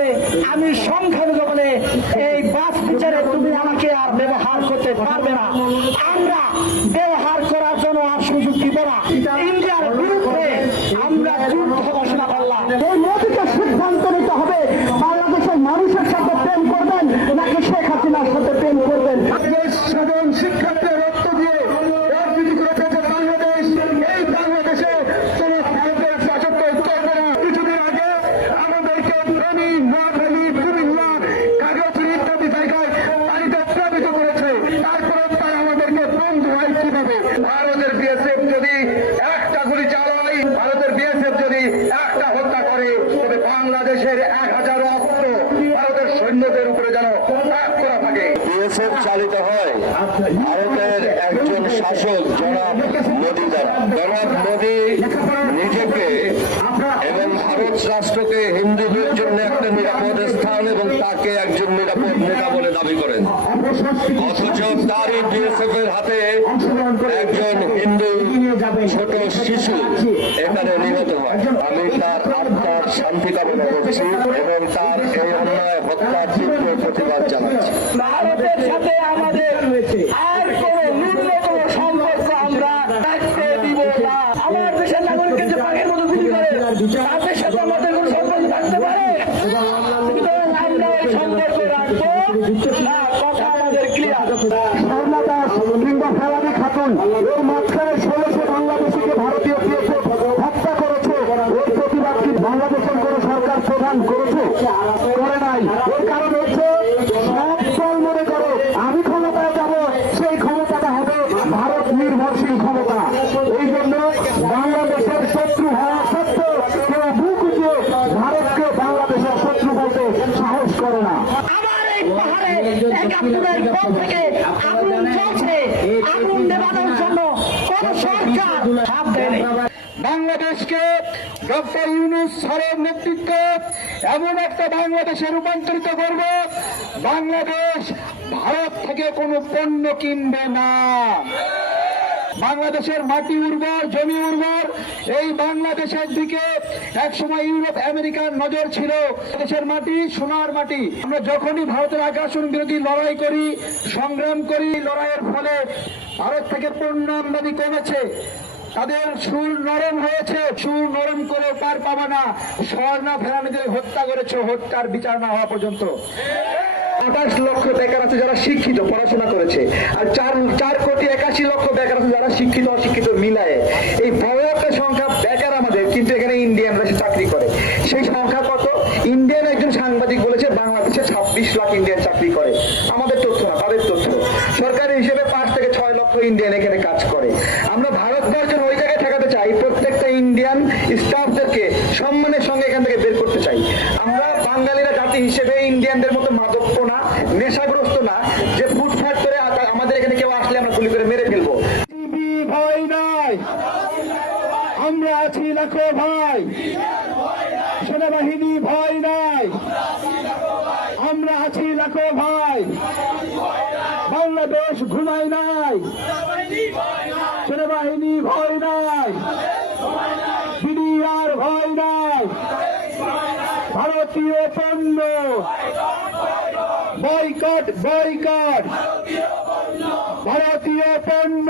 বলে, আমি সংখ্যালঘু বলে এই বাস বিচারে তুমি আমাকে আর ব্যবহার করতে পারবে না। আমরা ব্যবহার করার জন্য আর সুযোগ দিব না। ইন্ডিয়ার বিরুদ্ধে আমরা যুদ্ধ ঘোষণা করলাম এই মোদীকে সিদ্ধান্ত নিতে হবে বাংলাদেশের মানুষের সাথে প্রেম করবেন নাকি শেখ হাসিনার সাথে প্রেম করবেন সাধারণ শিক্ষার্থীর রক্ত দিয়ে রাজনীতি করেছে যে বাংলাদেশ এই বাংলাদেশে কোন ভারতের রাজত্ব করবে না কিছুদিন আগে আমাদেরকে ফেনী নোয়াখালী কুমিল্লা কাগজপুর ইত্যাদি জায়গায় পানিতে প্লাবিত করেছে তারপরে তারা আমাদেরকে বন্ধ হয় কীভাবে ভারতের বিএসএফ যদি একটা গুলি চালায় ভারতের বিএসএফ যদি একটা হত্যা করে তবে বাংলাদেশের এক হাজার অস্ত্র ভারতের সৈন্যদের উপরে যেন তাক করা থাকে বিএসএফ চালিত হয় ভারতের একজন শাসক জনাব মোদী জনাব মোদী নিজেকে এবং ভারত রাষ্ট্রকে হিন্দুদের জন্য একটা নিরাপদ স্থান এবং তাকে একজন নিরাপদ নেতা বলে দাবি করেন। অথচ তারই বিএসএফ এর হাতে একজন হিন্দু ছোট শিশু এখানে নিহত হয়। আমি তার আত্মার শান্তি কামনা করছি এবং তার এই অন্যায় হত্যার তীব্র প্রতিবাদ জানাচ্ছি ভারতের সাথে আমাদের আর কোন ন্যূনতম সম্পর্ক আমরা রাখতে দিব না আমার দেশের নাগরিককে যে বাঘের মতো গুলি করে তাদের সাথে আমাদের কোনো সম্পর্ক থাকতে পারে। আমরা এই সম্পর্ক রাখব। না, কথা আমাদের খাতুন। মাঝখানে ষোলোশো বাংলাদেশিকে ভারতীয় বিএসএফ হত্যা করেছে এর প্রতিবাদ কি বাংলাদেশের কোন সরকার প্রদান করেছে করে নাই এর কারণ হচ্ছে সব দল মনে করে আমি ক্ষমতায় যাব সেই ক্ষমতাটা হবে ভারত নির্ভরশীল ক্ষমতা। এই জন্য বাংলাদেশের শত্রু হওয়া সত্ত্বেও কেউ বুক উঠিয়ে ভারতকে বাংলাদেশের শত্রু বলতে সাহস করে না। আমার এই পাহাড়ে একাত্তরের পর থেকে আগুন চলছে আগুন নেবানোর জন্য কোন সরকার হাত দেয়নি। বাংলাদেশকে ডক্টর ইউনুস স্যারের নেতৃত্বে এমন একটা বাংলাদেশে রূপান্তরিত করব বাংলাদেশ ভারত থেকে কোনো পণ্য কিনবে না। বাংলাদেশের মাটি উর্বর, জমি উর্বর। এই বাংলাদেশের দিকে একসময় ইউরোপ, আমেরিকার নজর ছিল। দেশের মাটি, সোনার মাটি। আমরা যখনই ভারতের আগ্রাসন বিরোধী লড়াই করি, সংগ্রাম করি, লড়াইয়ের ফলে ভারত থেকে পণ্য আমদানি কমেছে। তাদের সুর নরম হয়েছে, সুর নরম করে পার পাবা না। স্বর্ণা ফেরানিদের হত্যা করেছে, হত্যার বিচার না হওয়া পর্যন্ত। আঠাশ লক্ষ বেকার আছে যারা শিক্ষিত, পড়াশোনা করেছে। আর চার চার কোটি একাশি লক্ষ বেকার আছে যারা শিক্ষিত, অশিক্ষিত মিলায়ে। এই বড় সংখ্যা বেকার আমাদের, কিন্তু এখানে ইন্ডিয়ানরা চাকরি করে। সেই সংখ্যা কত? ইন্ডিয়ান একজন সাংবাদিক বলেছে, বাংলাদেশে ছাব্বিশ লাখ ইন্ডিয়ান চাকরি করে। আমাদের তথ্য না, তাদের তথ্য। সরকারি হিসেবে পাঁচ থেকে ছয় লক্ষ ইন্ডিয়ান এখানে কাজ করে। আমরা ভারতবর্ষের ওই জায়গায় ঠেকাতে চাই, প্রত্যেকটা ইন্ডিয়ান স্টাফদেরকে সম্মানের সঙ্গে এখান থেকে বের করতে চাই আমরা বাঙালিরা জাতি হিসেবে ইন্ডিয়ানদের মতো মাদক্য না নেশাগ্রস্ত না, যে ফুটফাট করে আমাদের এখানে কেউ আসলে আমরা গুলি করে মেরে ফেলব। ভয় নাই। আমরা আছি লাখো ভাই। সেনাবাহিনী ভয় নাই। আমরা আছি লাখো ভাই বাংলাদেশ ঘুমাই নাই সেনাবাহিনী ভয় নাই বিডিআর ভয় নাই ভারতীয় পণ্য বয়কট বয়কট। ভারতীয় পণ্য